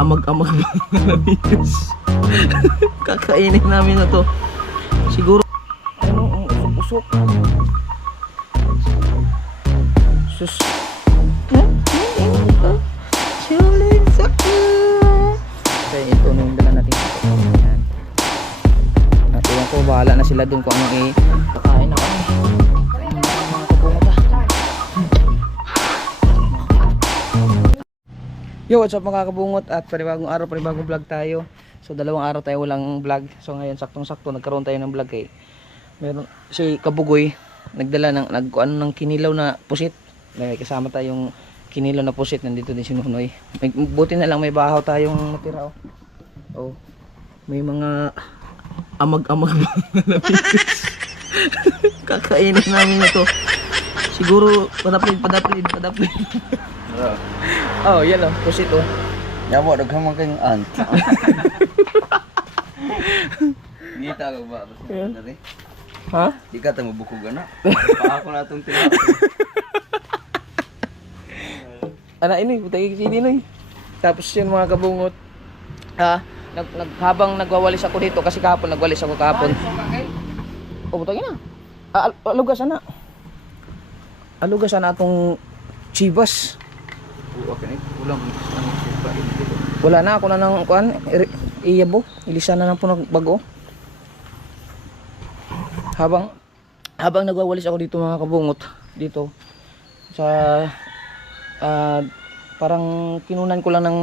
amag-amag na videos. Kakainin namin na to. Siguro ano, usok-usok. Sus. Challenge ako. Okay, ito na yung dala natin. Ayan. Iwan ko, bahala na sila dun kung ano kakain ako. Mga kapungot ah. Yo, what's up mga kabungot, at panibagong araw, panibagong vlog tayo. So dalawang araw tayo walang vlog. So ngayon saktong-sakto nagkaroon tayo ng vlog meron si Kabugoy nagdala ng kinilaw na pusit. May kasama tayong kinilaw na pusit, nandito din si Nunoy. Buti na lang may bahaw tayong natira oh. Oh. May mga amag-amag na pitis. Kakainin namin na to. Siguro padaplin. Oh, yan oh, pusit oh. Yabo, naghamang kayong ant. Ngita ka ba? Ha? Di ka tayo mabukog na. Paako na itong tinapos. Ana ini, butay sini noy. Tapos yun mga kabungot. Habang nagwawalis ako dito kasi kahapon nagwalis ako kahapon. Oh, butay na. Alugasan na. Alugasan na atong Chivas. Okay, kulang. Wala na ako na nang kuan, iyabo, ilisan na lang po ng bago. Habang nagwawalis ako dito mga kabungot, dito sa parang kinunan ko lang ng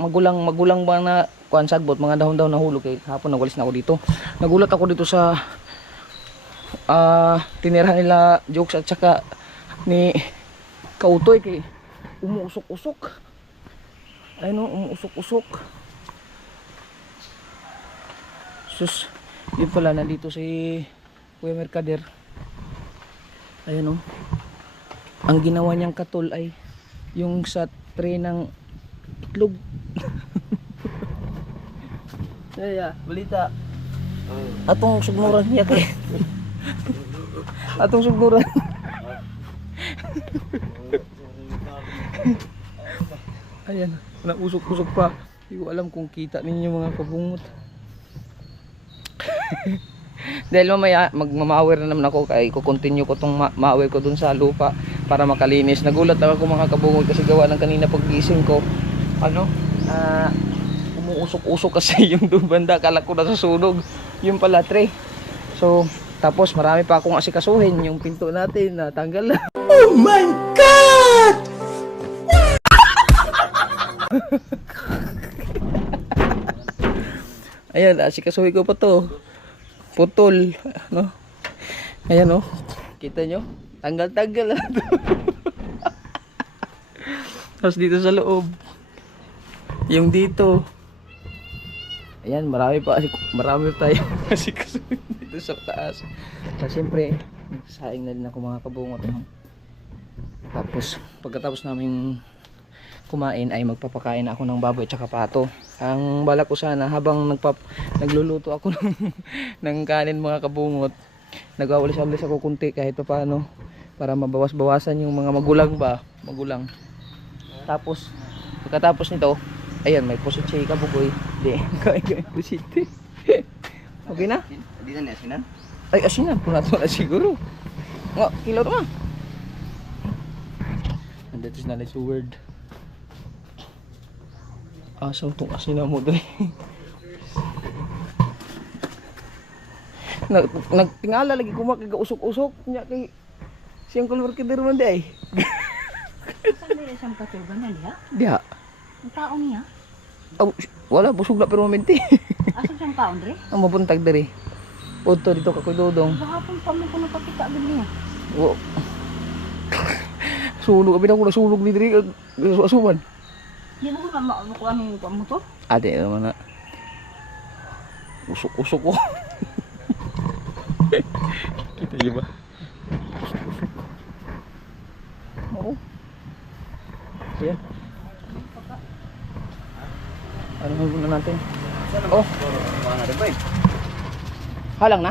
magulang ba na kuan sagbot, mga dahon-dahon na hulog kay hapon nagwalis na ako dito. Nagulat ako dito sa tinirahan nila Jokes at saka ni Kautoy kay umuusok-usok. Ayun o, umuusok-usok. Sus, yun pala, nandito si Kuya Mercader. Ayun o. Ang ginawa niyang katol ay yung sa tray ng itlog. Kaya, balita. Atong sugnuran niya kay. Atong sugnuran. Ayan, nausok-usok pa. Hindi ko alam kung kita ninyo mga kabungot. Dahil mamaya magmamawer na naman ako, kaya i-continue ko tong mawer ko dun sa lupa para makalinis. Nagulat lang ako mga kabungot kasi gawa ng kanina paggising ko, umuusok-usok kasi yung doon banda, kala ko nasusunog yung pala tray. So tapos marami pa akong asikasuhin, yung pinto natin natanggal na. Oh my God! Ayan, asikasuhin ko pa to. Putol, no? Ayan oh. Kita nyo? Tanggal-tanggal na to. Tapos dito sa loob. Yung dito. Ayan, marami tayo asikasuhin dito sa taas. So, siyempre, saing na din ako mga kabungot. Tapos, pagkatapos namin kumain ay magpapakain ako ng baboy at saka pato. Ang balak ko sana habang nagluluto ako ng kanin mga kabungot, nagwawalis-walis ako kunti kahit pa paano para mabawas-bawasan yung mga magulang. Tapos pagkatapos nito, ayan, may pusit si Kabugoy. Di, kain pusit. Okay na? Di na asinan? Ay, asinan po na ito na siguro. Nga, kilo naman. And that is not a word. Asam tong asinan mo doy. Nagtingala lagi ko makagausok-usok niya kay siyang kulor kider man day. Saan nila siyang katulban na diha? Diha. Ang taon niya? Oh, wala, busog na pero momenti. Asan siyang taon, Dre? Ang mapuntag diri. Punto dito ka kudodong. Bahapon pa mo ko napakita agad niya. Wo. Sulog, abi na ko nasulog ni diri asuman. Di mo ko na makuha mo yung mo to? Ade naman na. Usok-usok ko. Kita niyo ba? Oo. Ayan. Ano muna natin? Oh. Halang na?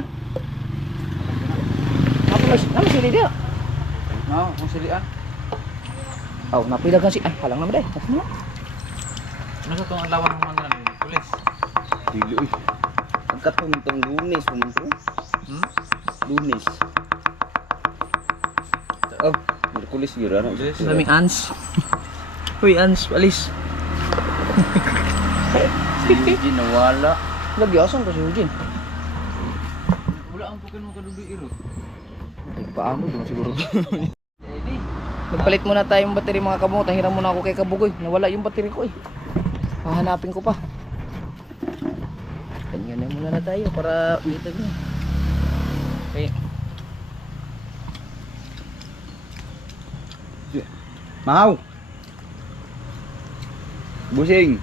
Naman sili dia. No, kung silian. Oh, napilagan si. Ay, halang naman day. Ano sa itong alawan ng mga namin? Pulis. Dili, uy. Ang katong itong lunes, pumunto. Lunes. Oh, Merkulis yun, ano? Ang daming ants. Uy, ants, alis. Si Eugene nawala. Nagyasan kasi Eugene. Wala ang pukin mo kadubi iro. Paano doon siguro. Magpalit muna tayong battery mga kabungot. Hiram muna ako kay Kabugoy. Nawala yung battery ko eh. Hahanapin ko pa. Ganyan muna na tayo para itag na. Okay. Mau. Busing.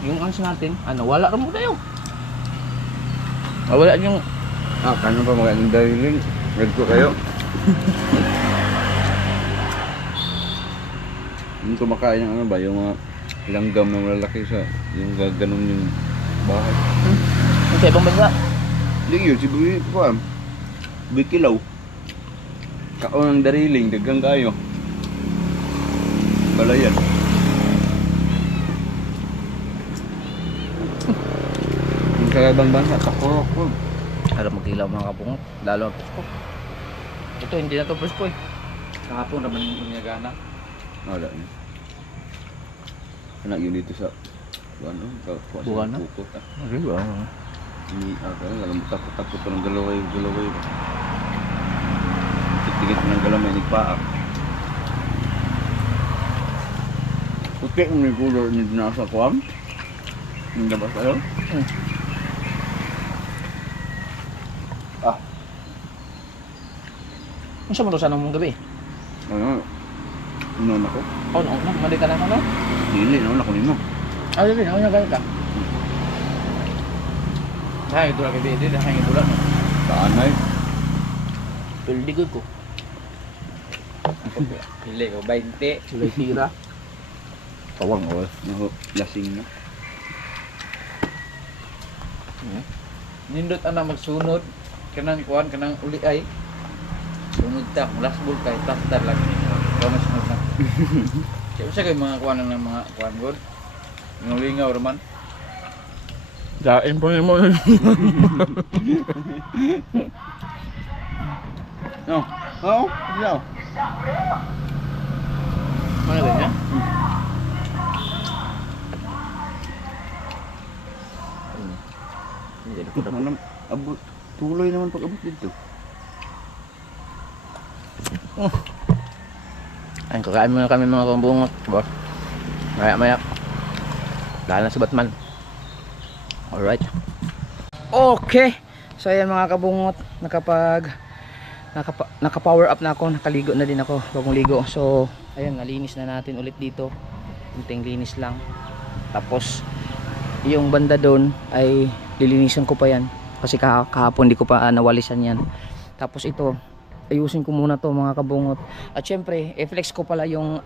Yung ans natin, ano, wala rin mo tayo. Wala yung... Ah, kano pa magandang dahiling? Red ko kayo. Yung kumakain ng ano ba, yung mga langgam na malalaki sa, yung gaganon yung bahay. Sa ibang bansa. Hindi yun, si Buwi ko Bikilaw. Kaon ng dariling, dagang kayo. Balayan. Yung sa ibang bansa, takurok po. Para magkilaw mga kabungot. Lalo ang pusko. Ito, hindi na to pusko eh. Kahapon naman yung nagana. Wala niya. Anak yun dito sa ano, Bukana? Pukot ah. Ano ba? Ini alam takot-takot ko ng galaway ba. Tigit ng galamay ni Paak. Puti mo ni color ni nasa kuam. Yung labas tayo. Ano siya mo sa mong gabi? Ano? Inon ako. Oh, no, mali ka lang ano? Dili, naon ako nimo. Ah, dili, ako nagay ka. Ay, ito lang gabi, dili, ito lang. Kaanay. Pildigod ko. Pili ko 20. Sulay tira. Tawang oh. Lasing na. Nindot ana magsunod kanang kuan kanang uli ay sunod ta last ball kay plastar lang ni kamo sunod na kaya sa kay mga kuan ng mga kuan god ngulingaw raman dain po mo No. Oh, no. mana ganyan Manam abot tuloy naman pag abot dito. Ayun, kakain muna kami mga kabungot boss maya dahil na sa Batman. Alright, okay, so ayan mga kabungot, naka power up na ako, nakaligo na din ako bagong ligo. So ayun, nalinis na natin ulit dito, kunting linis lang, tapos yung banda doon ay lilinisan ko pa yan kasi kahapon di ko pa nawalisan yan. Tapos ito ayusin ko muna to mga kabungot, at syempre i-flex ko pala yung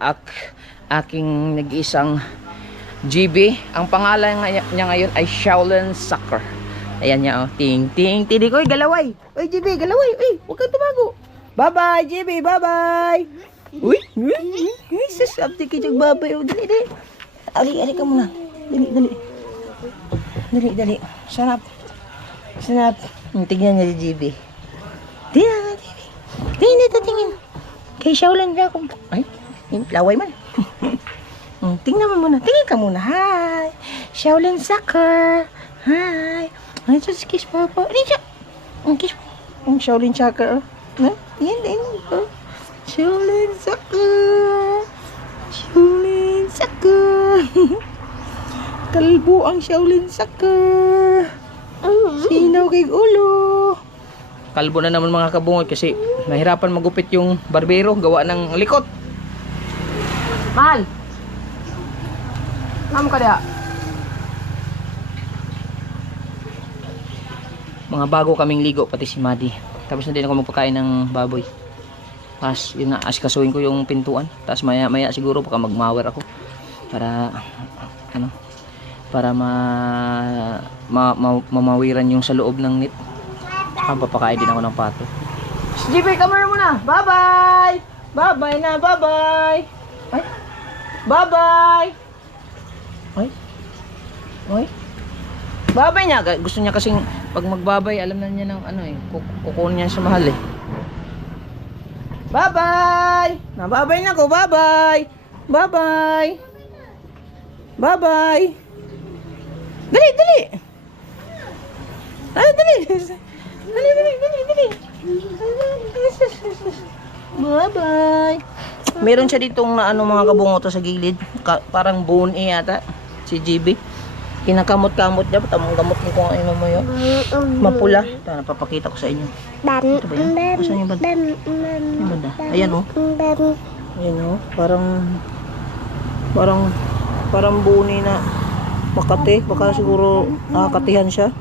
aking nag-iisang GB. Ang pangalan niya ngayon ay Shaolin Soccer. Ayan niya oh, ting ting tidi ko, galaway, oy GB galaway, oy huwag kang tumago, bye bye GB, bye bye. Uy sus abdi kijag babay, oh dali ali ka muna, dali sarap tingnan niya si GB. Tingin kay Shaolin na ako, ay laway man. Tingnan mo muna, tingin ka muna. Hi Shaolin Soccer, hi. Ay sus, kiss papa, hindi siya kiss ang Shaolin Soccer. Yan oh. Shaolin Soccer, Shaolin Soccer. Kalbo ang Shaolin Soccer. Sinaw kay ulo. Kalbo na naman mga kabungot kasi nahirapan magupit yung barbero, gawa ng likot. Mahal! Ma'am ka diha. Mga bago kaming ligo, pati si Madi. Tapos na din ako magpakain ng baboy. Tapos yun na, asikasuhin ko yung pintuan. Tapos maya siguro baka magmawer ako. Para ano, para mamawiran yung sa loob ng net. Saka papakain din ako ng pato. GB, come here muna. Bye bye. Bye-bye na, bye-bye. Ay. Bye-bye. Ay. Ay. Bye-bye niya. Gusto niya kasing pag magbabay, alam na niya ng ano eh. Kukunin niya sa mahal eh. Bye-bye. Bye-bye na ko. Bye-bye. Bye-bye. Bye-bye. Dali, dali. Dali, dali. Dali, dali, dali, dali. Bye-bye. Meron siya ditong na ano mga kabungoto sa gilid. Parang bone eh yata. Si GB. Kinakamot-kamot niya. Tamang gamot niya kung ano mo yun. Mapula. Ito, napapakita ko sa inyo. Ito ba yun? Saan yung banda? Yung banda? Ayan o. Ayan o. Parang bone na Makati. Baka siguro nakakatihan siya.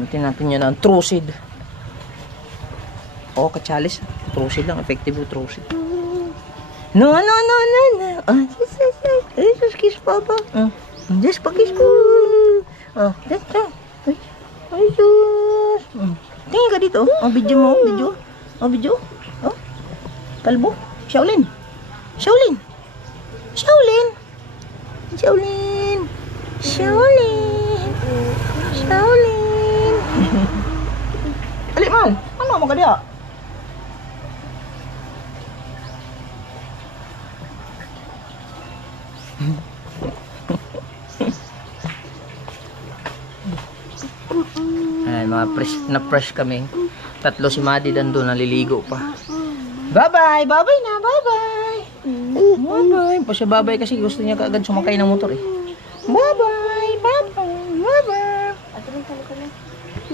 Butin natin yan ang trucid. Oo, katsalis. Trucid lang. Effective yung trucid. No. Just kiss papa. Just pa-kiss po. That's all. Ay, sus. Tingin ka dito. Video mo. Video. Kalbo. Shaolin. Alik mal. Ano mo ka dia? Ayan, mga fresh kami. Tatlo si Madi doon naliligo pa. Bye-bye na, bye-bye. Bye-bye. Pa siya bye-bye kasi gusto niya kaagad sumakay ng motor eh. Bye-bye.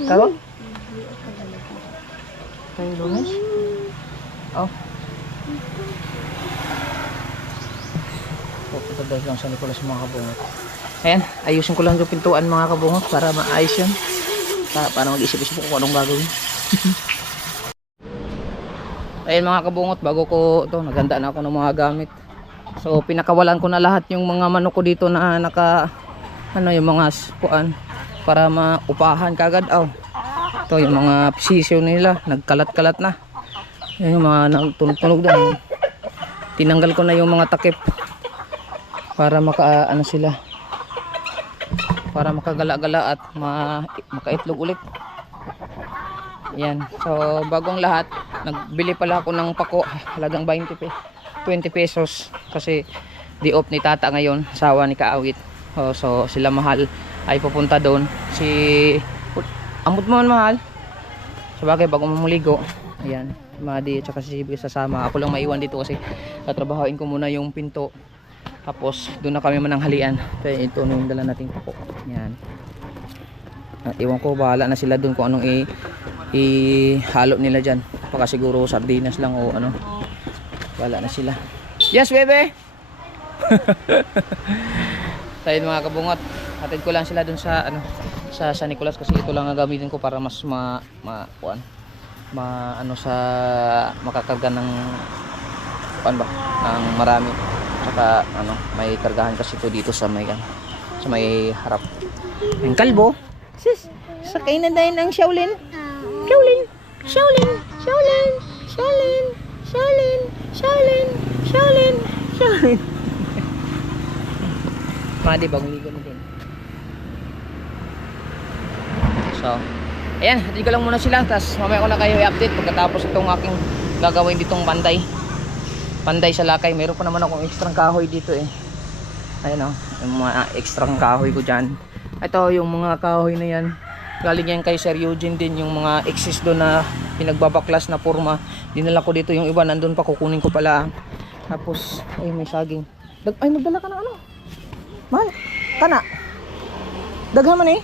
Tawag? Kayo lunes? Oh. Pupunta daw lang sa Nicolas mga kabungot. Ayan, ayusin ko lang yung pintuan mga kabungot para maayos yun. Para mag-isip-isip ko kung anong gagawin. Ayan mga kabungot, bago ko ito, naganda na ako ng mga gamit. So pinakawalan ko na lahat yung mga manok ko dito na yung mga puan para maupahan kagad. Ito yung mga sisiyo nila, nagkalat-kalat na. Yan yung mga nagtunog doon. Tinanggal ko na yung mga takip para sila. Para makagala-gala at makaitlog ulit. Yan. So bagong lahat, nagbili pala ako ng pako, halagang 20 pesos kasi di off ni tata ngayon, sawa ni Kaawit. So sila mahal ay pupunta doon. Si amot mo mahal. Sabagay bago mamuligo. Ayan, Madi at saka si Sibig sasama. Ako lang maiwan dito kasi tatrabahoin ko muna yung pinto. Tapos doon na kami mananghalian. Kaya ito na yung dala nating pako. Yan. At iwan ko, bahala na sila doon kung anong ihalo nila dyan. Baka siguro sardinas lang o ano. Bahala na sila. Yes, bebe! Tayo mga kabungot. Hatid ko lang sila doon sa sa San Nicolas kasi ito lang ang gamitin ko para mas makakarga ng ng marami. Saka may kargahan kasi ito dito sa may harap. Ang kalbo. Sis, sakay na dahil ang Shaolin. Madi bagong ligo na din. So, ayan, hatid ko lang muna sila. Tapos mamaya ko na kayo i-update pagkatapos itong aking gagawin ditong panday sa lakay. Meron pa naman akong extra kahoy dito eh. Ayun yung mga extra kahoy ko dyan. Ito yung mga kahoy na yan, galing yan kay Sir Eugene din. Yung mga excess doon na pinagbabaklas na forma, dinala ko dito. Yung iba nandun pa, kukunin ko pala. Tapos ay may saging. Ay magdala ka ng mahal kana daghan man eh.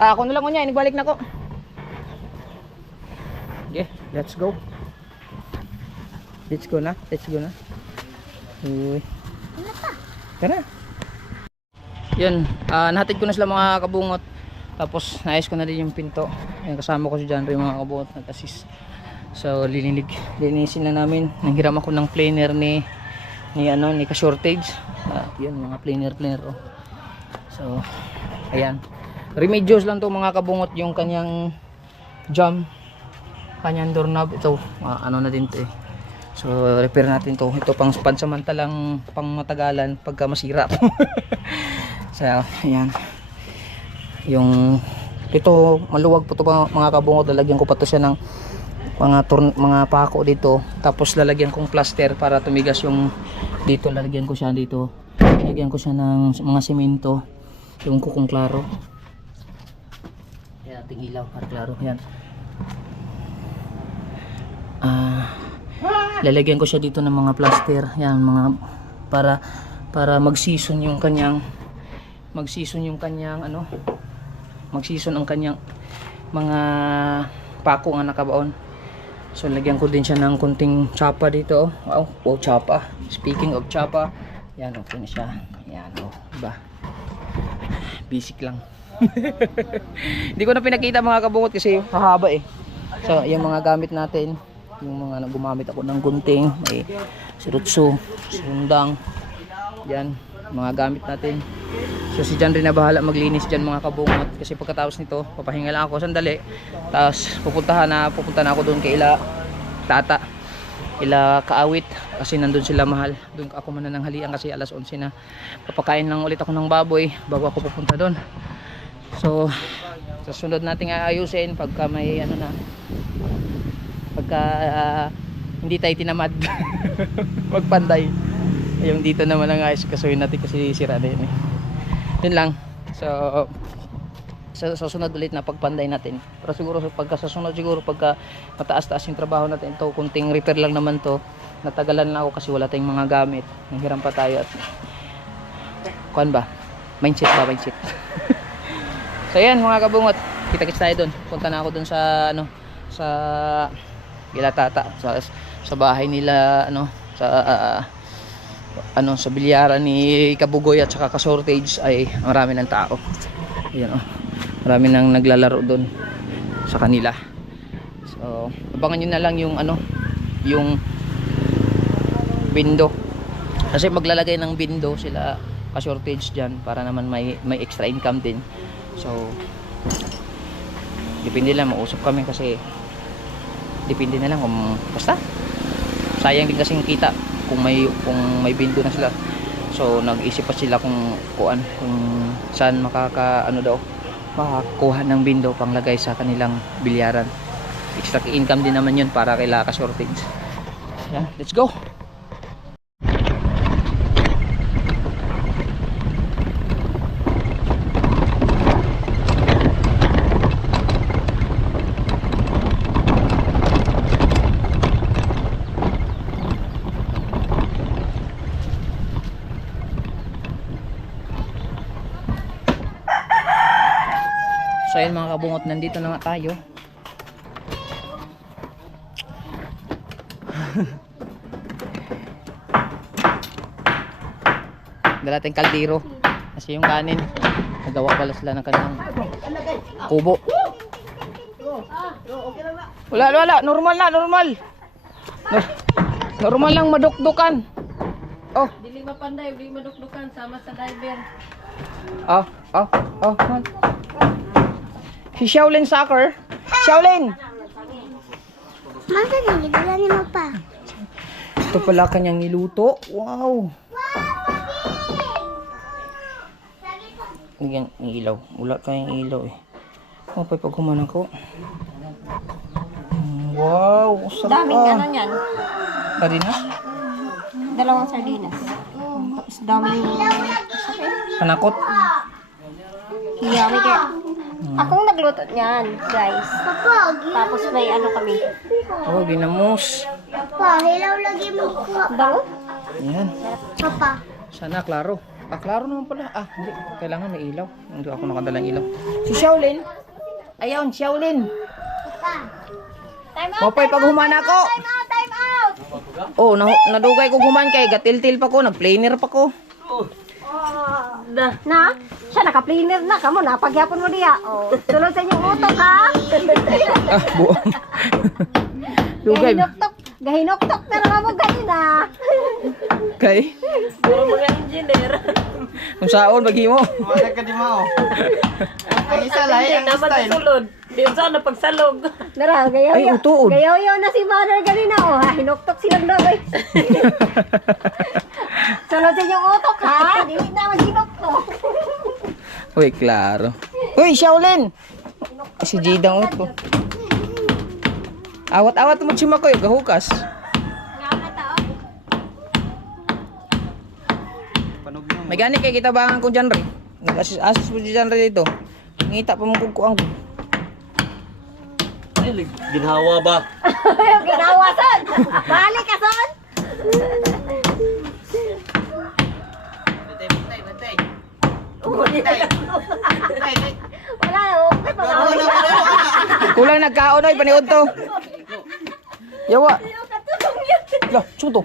Ako na lang niya, inibalik na ko. Okay, let's go na. Uy. Tara. Yun, nahatid ko na sila mga kabungot. Tapos naayos ko na din yung pinto. Ayun, kasama ko si John Ray mga kabungot na tasis. So linisin na namin. Nanghiram ako ng planer ni ka-shortage. Yun, mga planer oh. So ayan, remedios lang to mga kabungot yung kanyang jam. kanyang doorknob. Ito, ano na din to eh. So, repair natin to. Ito pang pansamantalang pang matagalan pagka masira. So, ayan. Yung, ito, maluwag po to mga kabungot. Lalagyan ko pa to siya ng mga pako dito. Tapos lalagyan kong plaster para tumigas yung dito. Lalagyan ko siya dito. Lalagyan ko siya ng mga semento. Yung kukong klaro. Ayan, ating ilaw para klaro. Ayan. Lalagyan ko siya dito ng mga plaster. Yan, mga para mag-season yung kanyang ano, mag-season ang kanyang mga pako nga nakabaon. So lagyan ko din siya ng kunting tsapa dito. Wow, tsapa. Speaking of tsapa, yan, okay na siya. Yan, diba? Basic lang. Hindi ko na pinakita mga kabungot kasi hahaba eh. So, yung mga gamit natin, yung mga gumamit ako ng gunting, may sirutso, sundang, yan, mga gamit natin. So si John rin na bahala maglinis dyan mga kabungot, kasi pagkatapos nito papahinga lang ako sandali, tapos pupunta na ako doon kay tata, kaawit, kasi nandun sila mahal. Doon ako manananghalian kasi alas 11 na. Papakain lang ulit ako ng baboy bago ako pupunta doon. So sa sunod nating aayusin pagka may ano na, pagka hindi tayo tinamad magpanday. Yung dito naman ang ayos kasuhin natin kasi sira na yun eh. Yun lang. So sa susunod ulit na pagpanday natin. Pero siguro pagka sa sunod, siguro pagka mataas-taas yung trabaho natin, ito kunting repair lang naman to. Natagalan na ako kasi wala tayong mga gamit. Nanghiram pa tayo at kuan ba? Mindset. So yan mga kabungot, kita-kits tayo doon. Punta na ako doon sa ano, sa kila tata, sa bahay nila, ano, sa bilyaran ni Kabugoy at saka ka-shortage ay marami ng tao. Ayan, marami nang naglalaro doon sa kanila. So abangan nyo na lang yung ano, yung bindo, kasi maglalagay ng bindo sila ka-shortage dyan para naman may extra income din. So depende lang, mausap kami kasi depende na lang kung basta sayang din kasing kita kung may bindo na sila. So nag-isip pa sila kung saan makakuha ng bindo panglagay sa kanilang bilyaran. Extra income din naman yun para kay Laka Shortage. Yeah, let's go. So ayun mga kabungot, nandito na nga tayo. Dala tayong kaldero kasi yung kanin nagawa pala sila ng kanilang kubo. Wala, normal lang madukdukan. Oh, Dili mapanday, dili madukdukan sama sa diver. Man. Si Shaolin Soccer. Shaolin! Masa nagdala ni mo pa? Ito pala kanyang niluto. Wow! Bigyan ng ilaw. Wala tayong ilaw eh. Pag humanan ko. Wow! Sarap Daming ano niyan? Sardinas? Dalawang sardinas. Tapos daming Panakot? yummy kaya. Akong nagluto niyan, guys. Tapos may ano kami. Oh, ginamos. Papa, hilaw lagi mo ko. Bango? Yan. Papa. Sana klaro. Klaro naman pala. Hindi. Kailangan may ilaw. Hindi ako nakadalang ilaw. Si Shaolin. Ayun, Shaolin. Time Mapay pag humana ko. Time out! Oh, nadugay ko guman kay gatil-til pa ko, nag-planer pa ko. Na? Siya naka-planer na. Kamo, napagyapon mo diya. Oh, tulog sa inyong utok, ha? Buong. Dugay. Gahinoktok na naman mo ganina. Kay? Puro mga engineer. Kung saon maghimo. Wala ka di mao. Ang isa lahi ang style. Di sa na pagsalog. Nara, gayaw Ay, utuod. Gayaw na si mother ganina oh. Ha, hinuktok silang dogay. Sunod sa inyong utok ha. Di na maghinuktok. Uy, klaro. Uy, Shaolin! Si Jidang uto. Awat-awat mo si Makoy, gahukas. Panog na mo. May gani kay kita bangan ko dyan rin. Nag-asis mo dyan rin dito. Ngita pa mong kukuang ko. Ay, ginhawa ba? Ginawa son. Balik ka son. Wala na, okay pa nga. Kulang nagkaon ay paniod to. Yawa. Lah, suto.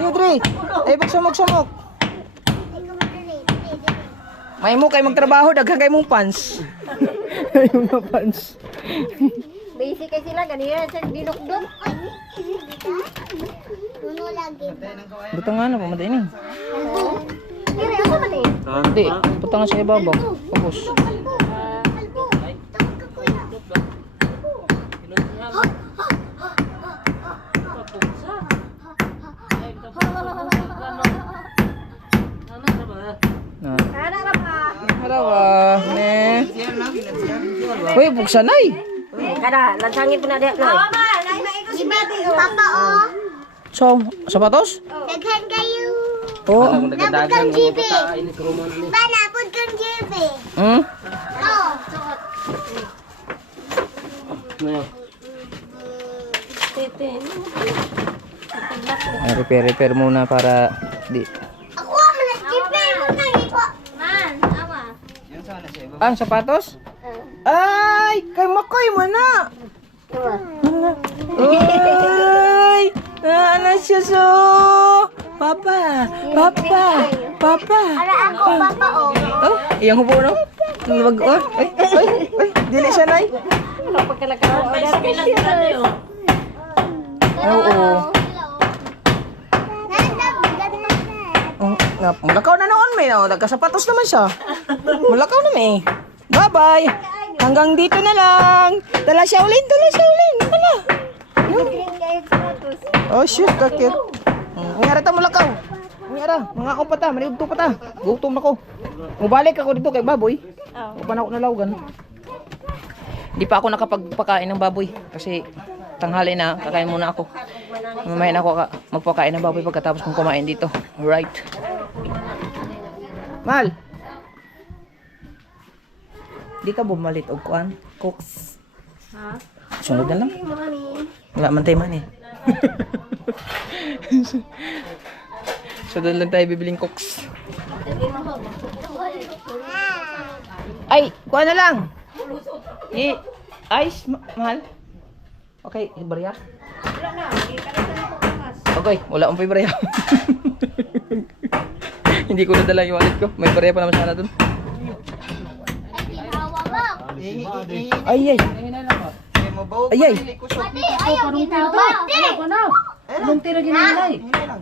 Iyo dre. Ay magsamok-samok. May mo kay magtrabaho daghan kay mong pants. Ay mga pants. Basic kay sila ganina sa dinukdok. Puno lagi. Butang nga na pamatay ni. Kaya ano man eh? Hindi, butang nga sa ibabaw. Ubos. Kalbo. Tawag ka kuya. Na. Ana ra pa. Harawa, ne. Uy, buksanay. Kada, lansangin po na diha. Awa ma, nay maiko si Betty. Papa oh. So, sapatos? Daghan kayo. Oh. Napod kang GB. Ba, napod kang GB. Hmm? Oh. Ay, repair muna para di. Ako ang nag-GB mo nang iko. Man, awa. Yan sana siya iba. Ah, sapatos? Ay, kay Makoy mo na. Ay, ano siya so? Papa, papa, papa. Ara ako, papa oh. Oh, iyang hubo no? Wag, oh, ay, dili siya nay. Pagkalakaw. Oo. Oh, mulakaw na noon may, oh, nagkasapatos naman siya. Mulakaw na may. Bye-bye. Hanggang dito na lang. Dala Shaolin, Wala. Oh, shoot, kakit. Ang yara ta mulakaw. Ang yara, mga ako pa ta, maniugto pa ta. Gutom ako. Mubalik ako dito kay baboy. Upan ako nalawgan. Hindi pa ako nakapagpakain ng baboy kasi tanghali na, kakain muna ako. Mamaya na ako magpakain ng baboy pagkatapos kong kumain dito. Alright. Mal! Di ka bumalit og kuan? Cooks. Ha? Sunod na lang. Wala man tayo man eh. Sunod lang tayo bibiling cooks. Ay! Kuha na lang! Ice, mahal? Okay, barya? Okay, wala akong barya. Hindi ko nadala yung wallet ko. May barya pa naman sana dun. Ay, ay. Ay, ay.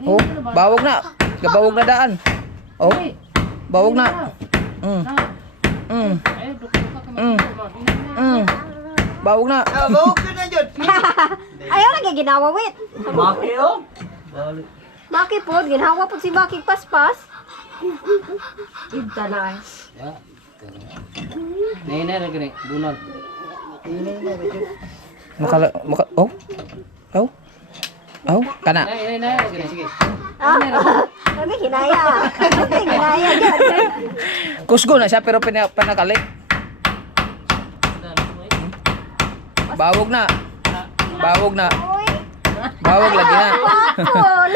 Oh, bawog na. Gabawog na daan. Oh, bawog na. Bawog na. Bawog ka na dyan. Ayaw na ginawa wait. Maki oh. Baki po, ginawa po si Baki paspas. Ibta na ay. Nene ra gani, bunal. Oh. Oh. Oh, kana. Nene ra gani, sige. Kami hinaya. Kami hinaya dyan. Kusgo na siya pero panakali. Bawog na. Bawog na. Bawog lagi na. Bakol.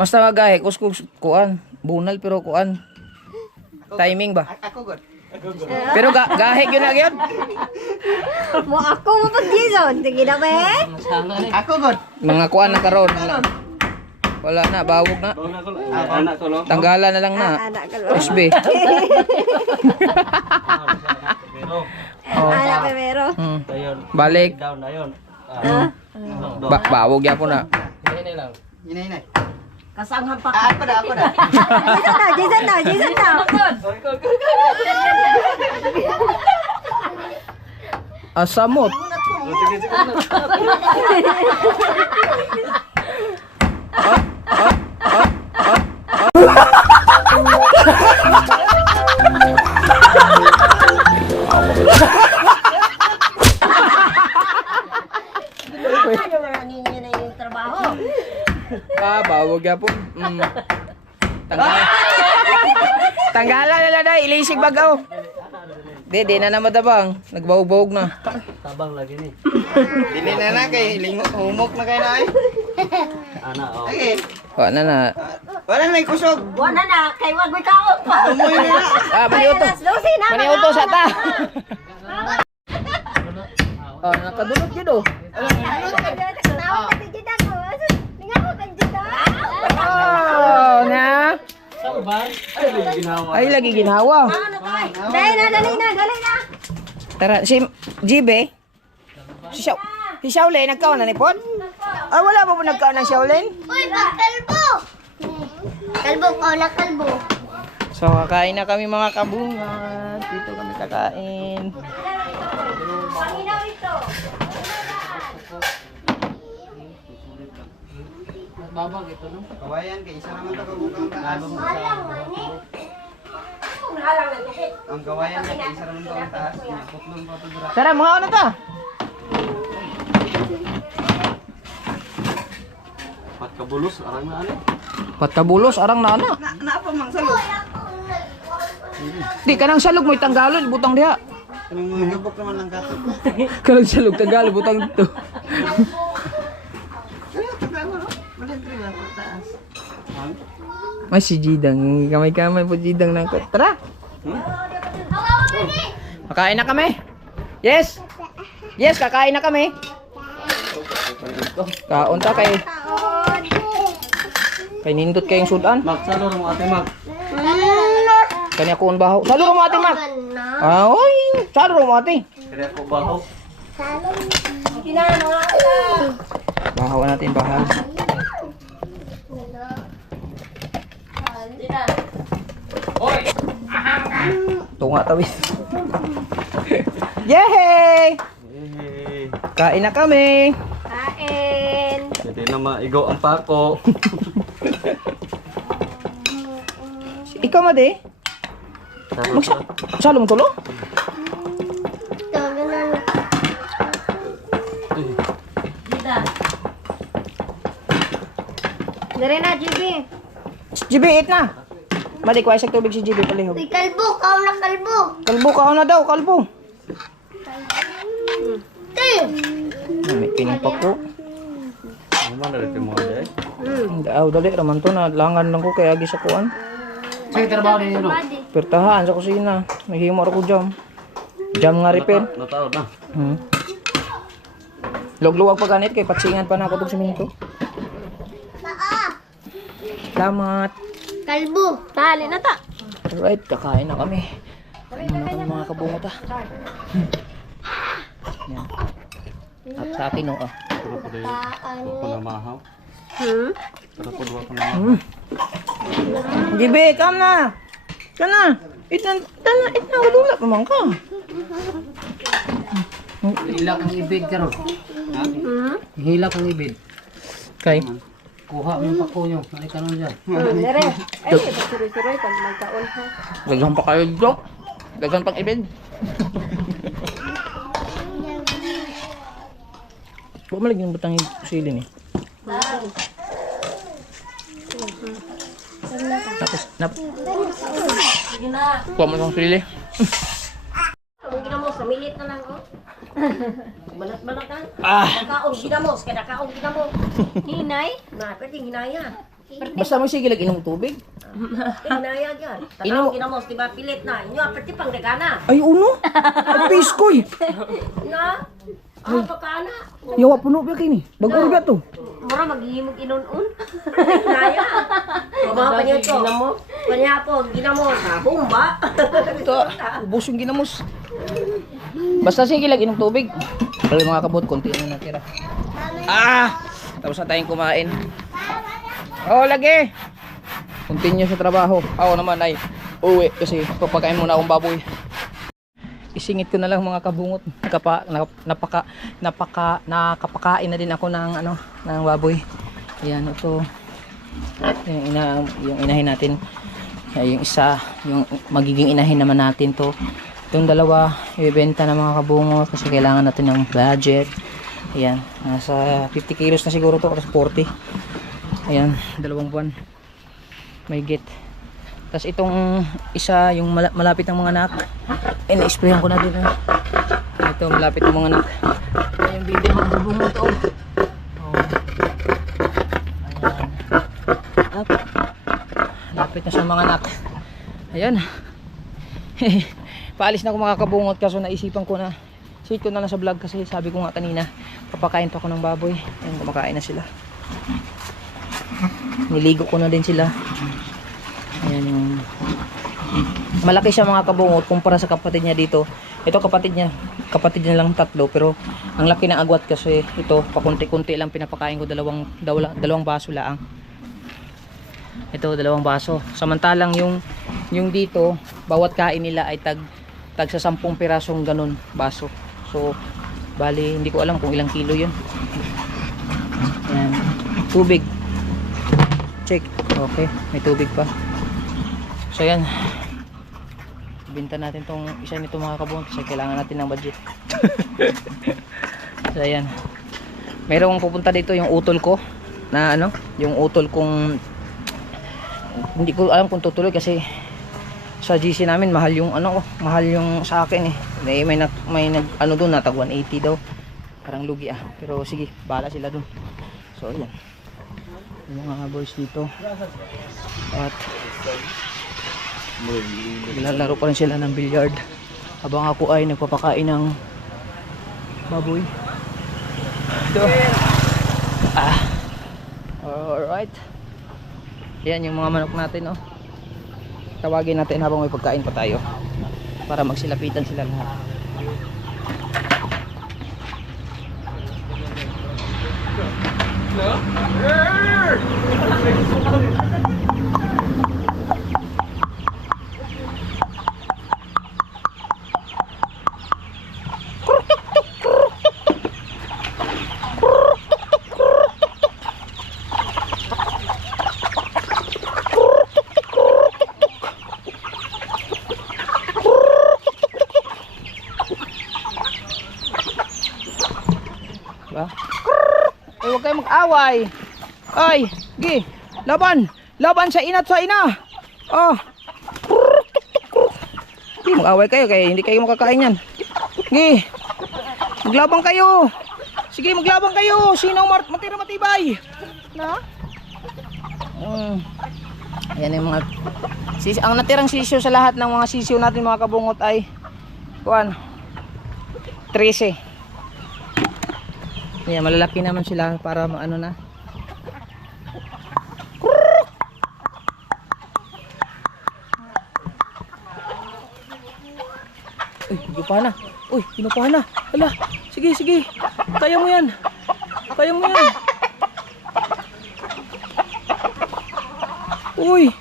Basta magahe, kuskus kuan. Bunal pero kuan. Timing ba? Ako good. Pero gahe gyud na gyud. Mo ako mo pag Jason. Sige na ba eh? Ako good. Mga kuan na karon. Wala na, bawog na. Anak ko lo. Tanggalan na lang na. Anak ka lang. SB. Oh. Anak pero. Balik. Down na yon. Bawog ya po na. Nene lang. Inay. Kasang hampak. Ako na. Jason na. Asamot. Ano naman ninyo na yung trabaho? Bawag ya po. Tanggalan nila dahil ilisig bagaw. Di na naman tabang. Nagbawag-bawag na. Tabang lagi ni. Dili na kay humok na kayo na ay. Ana, oh. Okay. Wala na. Wala na kusog. Wala na, kay wag may kaon pa. Tumoy na na. Maniuto. Lucy na. Maniuto sa ta. Nakadulot yun oh. Na. Ay, lagi ginawa. Dali na. Tara, si Jibe. Si Shaolin, nagkaon na ni Pon? Ah, wala pa po nagkaon ng Shaolin? Uy, kalbo! Kalbo, kaula kalbo. So, kakain na kami mga kabungat. Dito kami kakain. Kawayan kay isa naman to kabukang taas. Ang kawayan kay isa naman to ang taas. Putlong pa to dira. Tara, mga ano ta? Patkabulos, arang na ano. Patkabulos, arang na ana. Naapa mang salog. Di, kanang salog mo'y tanggalon, butang diha. Anong gabok naman ng gato. Kanang salog, tanggalon, butang dito. May si Jidang, kamay-kamay po Jidang ng tara. Kakain na kami. Yes. Yes, kakain na kami. Kaon ta kay. Kay nindot kayong sudan. Mag, salo mo ate Mag. Kanya ko baho. Salo mo ate Mag. Ah, oy, salo mo ate. Kaya ko baho. Bahaw natin bahaw. Tunga tawid. Yay! Kain na kami. Kain. Hindi na maigaw ang pako. Ikaw madi? Salo mo tulo? Dari na, Juby. GB, eat na. Madi, kuha isang tubig si GB palihog. Uy, kalbo, kaula kalbo. Kalbo ka na daw, kalbo. May pinipak ko. Ano man na rin mo dahil? Dali, raman to na. Langan lang ko kaya agi sa kuan. Sige, trabaho din yun. Pertahan sa kusina. Nahimo ako jam. Jam nga repair. Nataon na. Lugluwag pa ganit kay patsingan pa na ako tong siminto. Salamat. Kalbo. Dali na ta. Alright, kakain na kami. Kain na kami mga kabungot ah. Yan. At sa akin oh. Pero po din ako na mahaw. Pero po din ako na mahaw. Gibe, come na. Kana. Itna, wala naman ka. Hilak ang ibig karon. Hilak ang ibig. Kay. Kuha mo yung pako nyo. Nalika nun dyan. Dari. Ay, pagsuroy-suroy pag magkaon ha. Daghan pa kayo dok. Daghan pang ibig. Bumalik yung butang sili ni. Tapos, kuha mo itong sili. Ang ginamos, namilit na lang, oh. Balat-balat na. Ah! Kaong ginamos, kada kaong ginamos. Hinay. Na, pwede hinaya. Basta mo sige lang inom tubig. Hinaya dyan. Ino- Takaong ginamos, diba pilit na. Inyo, pwede pang dagana. Ay, uno! Ay, piskoy! Na? Ah, pakana. Yawa puno ba kayo ni? Bago ba to? Mura maghihimog inon-un. Hinaya. Mga panyo to. Panya po, ginamos. Bomba. Ito, ubos yung ginamos. Basta sige lang inom tubig. Pero mga kabot, konti na natira. Ah! Tapos na tayong kumain. Oh, lagi. Continue sa trabaho. Ako naman ay uwi kasi papakain muna akong baboy. Isingit ko na lang mga kabungot. Nakapakain na din ako ng ng baboy. Ayan, ito. Yung inahin natin. Yung isa, yung magiging inahin naman natin to. Itong dalawa, ibebenta na mga kabungot kasi kailangan natin ng budget. Ayan, nasa 50 kilos na siguro to, kasi 40. Ayan, 2 buwan. May git. Tapos itong isa, yung malapit ng mga anak, na-sprayan ko na din. Ito, malapit ng mga anak. Yung video mga kabungot to. Oh. Ayan. Up. Lapit na sa mga anak. Ayan. Paalis na ako mga kabungot kaso naisipan ko na sweet ko na lang sa vlog kasi sabi ko nga kanina papakain pa ako ng baboy. Ayan, kumakain na sila. Niligo ko na din sila. Ayan yung malaki siya mga kabungot kumpara sa kapatid niya dito. Ito kapatid niya lang 3 pero ang laki ng agwat kasi ito pakunti-kunti lang pinapakain ko, dalawang baso lang. Ito 2 baso. Samantalang yung dito bawat kain nila ay tag sa 10 pirasong ganun baso. So bali hindi ko alam kung ilang kilo yun. Ayan. Tubig. Check. Okay, may tubig pa. So yan. Ibenta natin tong isa nito mga kabungot kasi kailangan natin ng budget. So ayan. Mayroong pupunta dito yung utol ko na yung utol kong hindi ko alam kung tutuloy kasi sa GC namin mahal yung mahal yung sa akin eh. May doon natag 180 daw. Parang lugi pero sige, bahala sila doon. So ayan. Yung mga boys dito. At naglalaro pa rin sila ng billiard habang ako ay nagpapakain ng baboy. Ito. Alright. Yan yung mga manok natin tawagin natin habang may pagkain pa tayo para magsilapitan sila lahat. Huwag kayo mag-away. Ay, gi, laban sa ina't sa ina. Di mag-away kayo kaya hindi kayo makakain yan. Gi, maglabang kayo. Sige, maglabang kayo. Sinong matira matibay? No? Ayan yung mga ang natirang sisyo sa lahat ng mga sisyo natin mga kabungot ay 13. Ayan, malalaki naman sila para maano na. Uy, ginupahan na. Uy, ginupahan na. Hala, sige, sige. Kaya mo yan. Kaya mo yan. Uy.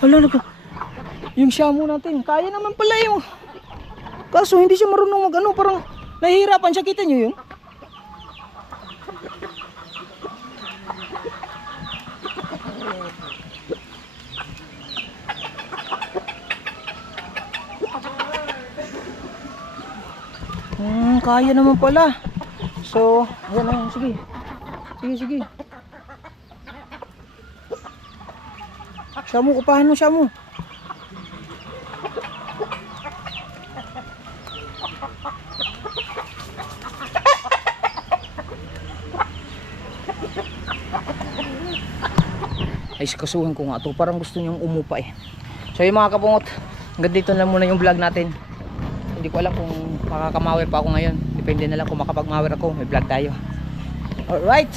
Hala, yung shamu natin, kaya naman pala yung kaso hindi siya marunong mag parang nahihirapan siya, kita nyo yun? Kaya naman pala. So, ayan na, sige. Sige, sige. Shamu, upahan mo, shamu. Ay, kasuhan ko nga to. Parang gusto niyang umupa eh. So yung mga kabungot, hanggang dito na muna yung vlog natin. Hindi ko alam kung makakamawi pa ako ngayon. Depende na lang kung makapagmawi ako. May vlog tayo. Alright.